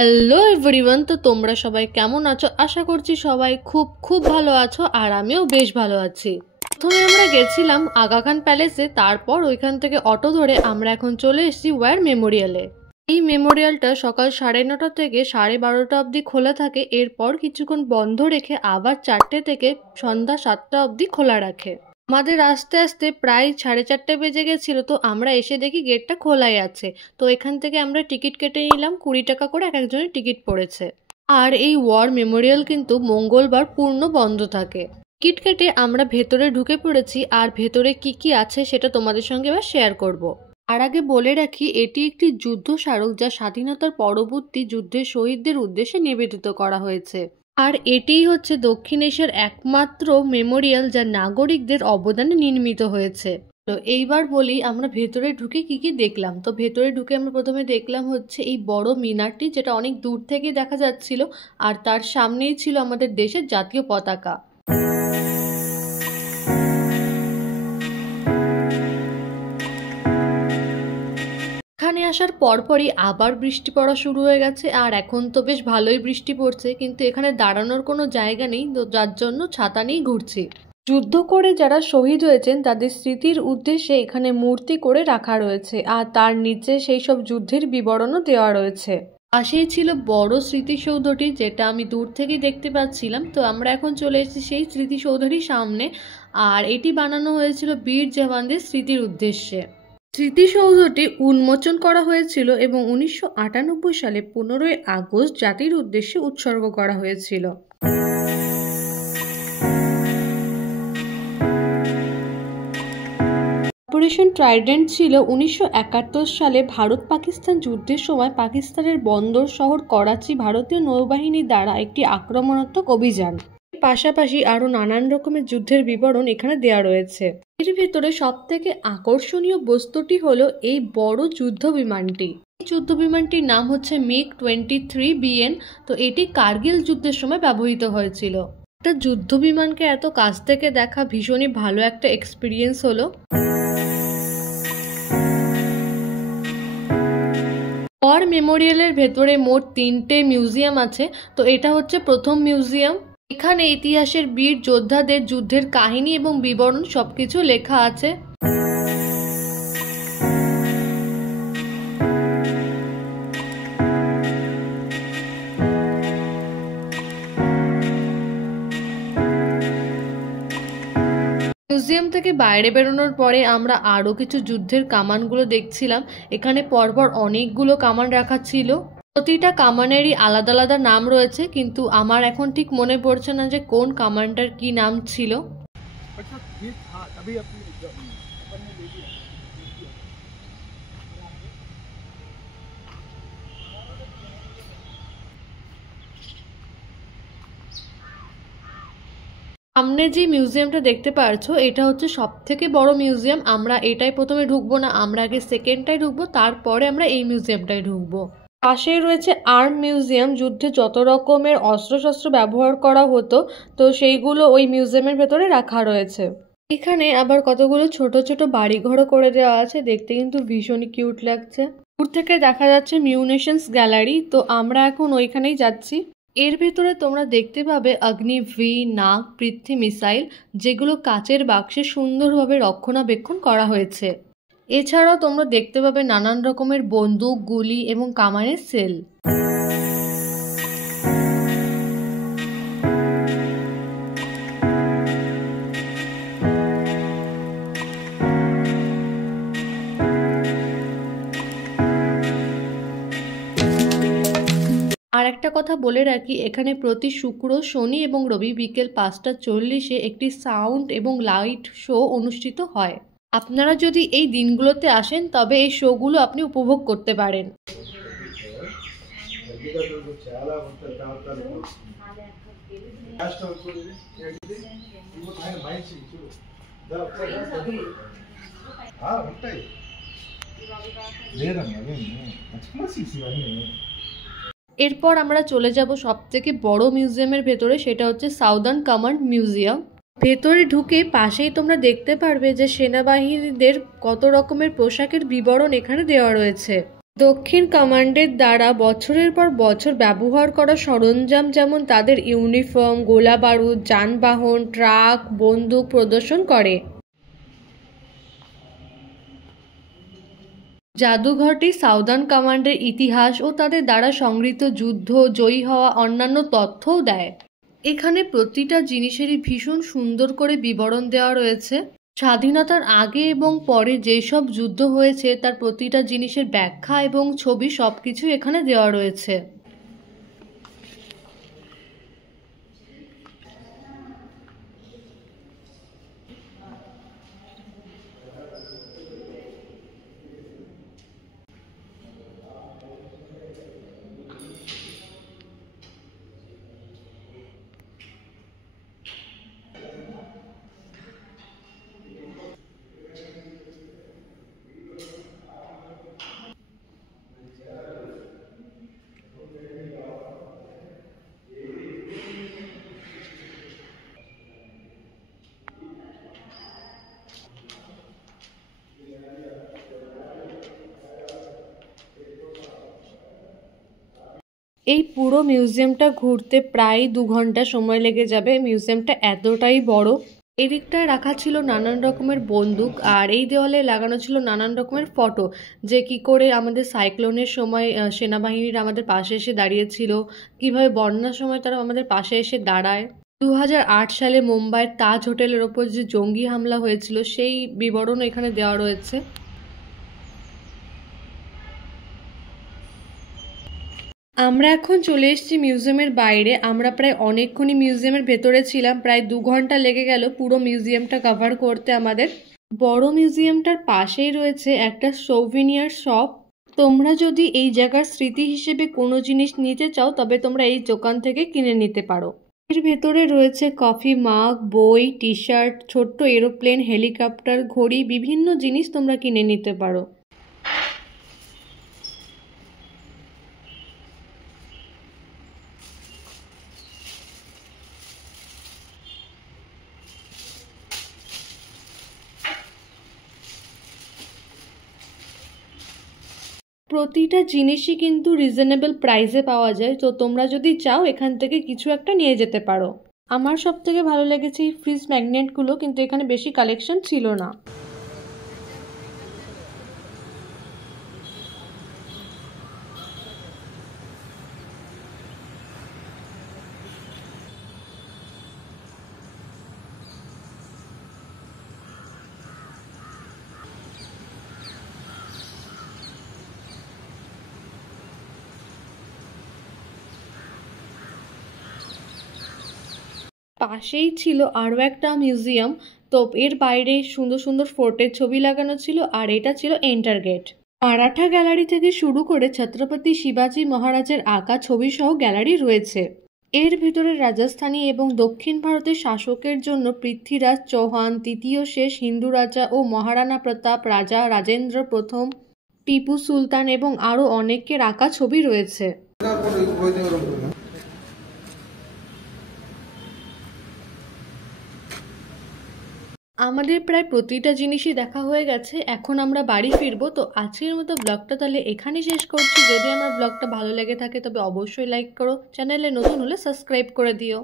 Hello everyone, তো তোমরা সবাই কেমন আছো? আশা করছি সবাই খুব খুব ভালো আছো, আর আমিও বেশ ভালো আছি। প্রথমে আমরা গেছিলাম আগা খান প্যালেসে, তারপর ওইখান থেকে অটো ধরে আমরা এখন চলে এসেছি ওয়্যার মেমোরিয়ালে। এই মেমোরিয়ালটা সকাল 9:30 থেকে 12:30 অবধি খোলা থাকে, এরপর কিছুক্ষণ বন্ধ রেখে আবার 4টে থেকে সন্ধ্যা 7টা অবধি খোলা রাখে। আমাদের আস্তে আস্তে প্রায় 4:30 বেজে গেছিলো, তো আমরা এসে দেখি গেটটা খোলাই আছে। তো এখান থেকে আমরা টিকিট কেটে নিলাম, 20 টাকা করে এক একজনের টিকিট পড়েছে। আর এই ওয়ার মেমোরিয়াল কিন্তু মঙ্গলবার পূর্ণ বন্ধ থাকে। টিকিট কেটে আমরা ভেতরে ঢুকে পড়েছি, আর ভেতরে কি কি আছে সেটা তোমাদের সঙ্গে এবার শেয়ার করব। আর আগে বলে রাখি, এটি একটি যুদ্ধ স্মারক যা স্বাধীনতার পরবর্তী যুদ্ধের শহীদদের উদ্দেশ্যে নিবেদিত করা হয়েছে। আর এটিই হচ্ছে দক্ষিণ এশিয়ার একমাত্র মেমোরিয়াল যা নাগরিকদের অবদানে নির্মিত হয়েছে। তো এইবার বলি আমরা ভেতরে ঢুকে কি কি দেখলাম। তো ভেতরে ঢুকে আমরা প্রথমে দেখলাম হচ্ছে এই বড় মিনারটি, যেটা অনেক দূর থেকে দেখা যাচ্ছিল, আর তার সামনেই ছিল আমাদের দেশের জাতীয় পতাকা। এখানে আসার পরপরই আবার বৃষ্টি পড়া শুরু হয়ে গেছে, আর এখন তো বেশ ভালোই বৃষ্টি পড়ছে, কিন্তু এখানে দাঁড়ানোর কোনো জায়গা নেই, তো যার জন্য ছাতা নিয়েই ঘুরছি। যুদ্ধ করে যারা শহীদ হয়েছেন তাদের স্মৃতির উদ্দেশ্যে এখানে মূর্তি করে রাখা রয়েছে, আর তার নিচে সেই সব যুদ্ধের বিবরণও দেওয়া রয়েছে। পাশেই ছিল বড় স্মৃতিসৌধটি, যেটা আমি দূর থেকেই দেখতে পাচ্ছিলাম। তো আমরা এখন চলে এসেছি সেই স্মৃতিসৌধটির সামনে, আর এটি বানানো হয়েছিল বীর জওয়ানদের স্মৃতির উদ্দেশ্যে। স্মৃতিসৌধটি উন্মোচন করা হয়েছিল এবং 1998 সালে 15ই আগস্ট জাতির উদ্দেশ্যে উৎসর্গ করা হয়েছিল। অপারেশন ট্রাইডেন্ট ছিল 1971 সালে ভারত পাকিস্তান যুদ্ধের সময় পাকিস্তানের বন্দর শহর করাচি ভারতীয় নৌবাহিনী দ্বারা একটি আক্রমণাত্মক অভিযান। পাশাপাশি আরো নানান রকমের যুদ্ধের বিবরণ এখানে দেওয়া রয়েছে। এর ভেতরে সব থেকে আকর্ষণীয় বস্তুটি হলো এই বড় যুদ্ধ বিমানটি। এই যুদ্ধ বিমানটির নাম হচ্ছে MiG-23BN। তো এটি কার্গিল যুদ্ধের সময় ব্যবহৃত হয়েছিল। একটা যুদ্ধ বিমানকে এত কাছ থেকে দেখা ভীষণই ভালো একটা এক্সপিরিয়েন্স হলো। ওয়ার মেমোরিয়ালের ভেতরে মোট 3টে মিউজিয়াম আছে। তো এটা হচ্ছে প্রথম মিউজিয়াম। এখানে ইতিহাসের বীর যোদ্ধাদের যুদ্ধের কাহিনী এবং বিবরণ সবকিছু লেখা আছে। মিউজিয়াম থেকে বাইরে বেরোনোর পরে আমরা আরো কিছু যুদ্ধের কামানগুলো দেখছিলাম। এখানে পরপর অনেকগুলো কামান রাখা ছিল। প্রতিটা কামানেরই আলাদা আলাদা নাম রয়েছে, কিন্তু আমার এখন ঠিক মনে পড়ছে না যে কোন কামানটার কি নাম ছিল। সামনে যে মিউজিয়ামটা দেখতে পারছো, এটা হচ্ছে সব থেকে বড় মিউজিয়াম। আমরা এটাই প্রথমে ঢুকবো না, আমরা আগে সেকেন্ডটাই ঢুকবো, তারপরে আমরা এই মিউজিয়ামটাই ঢুকবো। পাশেই রয়েছে আর্ম মিউজিয়াম। যুদ্ধে যত রকমের অস্ত্রশস্ত্র ব্যবহার করা হতো, তো সেইগুলো ওই মিউজিয়ামের ভেতরে রাখা রয়েছে। এখানে আবার কতগুলো ছোট ছোট বাড়িঘরও করে দেওয়া আছে, দেখতে কিন্তু ভীষণই কিউট লাগছে। দূর থেকে দেখা যাচ্ছে মিউনিশনস গ্যালারি, তো আমরা এখন ওইখানেই যাচ্ছি। এর ভেতরে তোমরা দেখতে পাবে অগ্নি-ভি, নাগ, পৃথ্বী মিসাইল, যেগুলো কাচের বাক্সে সুন্দরভাবে রক্ষণাবেক্ষণ করা হয়েছে। এছাড়াও তোমরা দেখতে পাবে নানান রকমের বন্দুক, গুলি এবং কামানের সেল। আর একটা কথা বলে রাখি, এখানে প্রতি শুক্র, শনি এবং রবি বিকেল 5:40 একটি সাউন্ড এবং লাইট শো অনুষ্ঠিত হয়। আপনারা যদি এই দিনগুলোতে আসেন তবে এই শোগুলো আপনি উপভোগ করতে পারেন। এরপর আমরা চলে যাব সব থেকে বড় মিউজিয়ামের ভেতরে, সেটা হচ্ছে সাউদার্ন কমান্ড মিউজিয়াম। ভেতরে ঢুকে পাশেই তোমরা দেখতে পারবে যে সেনাবাহিনীদের কত রকমের পোশাকের বিবরণ এখানে দেওয়া রয়েছে। দক্ষিণ কমান্ডের দ্বারা বছরের পর বছর ব্যবহার করা সরঞ্জাম যেমন তাদের ইউনিফর্ম, গোলাবারুদ, যানবাহন, ট্রাক, বন্দুক প্রদর্শন করে। জাদুঘরটি সাউদার্ন কমান্ডের ইতিহাস ও তাদের দ্বারা সংগৃহীত যুদ্ধ, জয়ী হওয়া অন্যান্য তথ্যও দেয়। এখানে প্রতিটা জিনিসেরই ভীষণ সুন্দর করে বিবরণ দেওয়া রয়েছে। স্বাধীনতার আগে এবং পরে যেসব যুদ্ধ হয়েছে তার প্রতিটা জিনিসের ব্যাখ্যা এবং ছবি সবকিছু এখানে দেওয়া রয়েছে। এই পুরো মিউজিয়ামটা ঘুরতে প্রায় 2 ঘন্টা সময় লেগে যাবে। মিউজিয়ামটা এতটাই বড়। এদিকটায় রাখা ছিল নানান রকমের বন্দুক, আর এই দেওয়ালে লাগানো ছিল নানান রকমের ফটো, যে কি করে আমাদের সাইক্লোনের সময় সেনাবাহিনীরা আমাদের পাশে এসে দাঁড়িয়েছিল, কিভাবে বন্যার সময় তারা আমাদের পাশে এসে দাঁড়ায়। 2008 সালে মুম্বাইয়ের তাজ হোটেলের ওপর যে জঙ্গি হামলা হয়েছিল সেই বিবরণ এখানে দেওয়া রয়েছে। আমরা এখন চলে এসেছি মিউজিয়ামের বাইরে। আমরা প্রায় অনেকক্ষণই মিউজিয়ামের ভেতরে ছিলাম, প্রায় 2 ঘন্টা লেগে গেল পুরো মিউজিয়ামটা কভার করতে আমাদের। বড় মিউজিয়ামটার পাশেই রয়েছে একটা সৌভিনিয়ার শপ। তোমরা যদি এই জায়গার স্মৃতি হিসেবে কোনো জিনিস নিতে চাও তবে তোমরা এই দোকান থেকে কিনে নিতে পারো। এর ভেতরে রয়েছে কফি মাগ, বই, টি শার্ট, ছোট্ট এরোপ্লেন, হেলিকপ্টার, ঘড়ি, বিভিন্ন জিনিস তোমরা কিনে নিতে পারো। প্রতিটা জিনিসই কিন্তু রিজনেবল প্রাইসে পাওয়া যায়, তো তোমরা যদি চাও এখান থেকে কিছু একটা নিয়ে যেতে পারো। আমার সব থেকে ভালো লেগেছে এই ফ্রিজ ম্যাগনেটগুলো, কিন্তু এখানে বেশি কালেকশন ছিল না। পাশেই ছিল আরও একটা মিউজিয়াম। তো এর বাইরে সুন্দর সুন্দর ফোর্টের ছবি লাগানো ছিল, আর এটা ছিল এন্টার গেট। মারাঠা গ্যালারি থেকে শুরু করে ছত্রপতি শিবাজি মহারাজের আঁকা ছবি সহ গ্যালারি রয়েছে। এর ভিতরে রাজস্থানী এবং দক্ষিণ ভারতের শাসকের জন্য পৃথ্বীরাজ চৌহান, তৃতীয় শেষ হিন্দু রাজা ও মহারানা প্রতাপ, রাজা রাজেন্দ্র প্রথম, টিপু সুলতান এবং আরও অনেকের আঁকা ছবি রয়েছে। আমাদের প্রায় প্রতিটা জিনিসই দেখা হয়ে গেছে, এখন আমরা বাড়ি ফিরবো। তো আজকের মতো ব্লগটা তাহলে এখানে শেষ করছি। যদি আমার ব্লগটা ভালো লেগে থাকে তবে অবশ্যই লাইক করো, চ্যানেলে নতুন হলে সাবস্ক্রাইব করে দিও।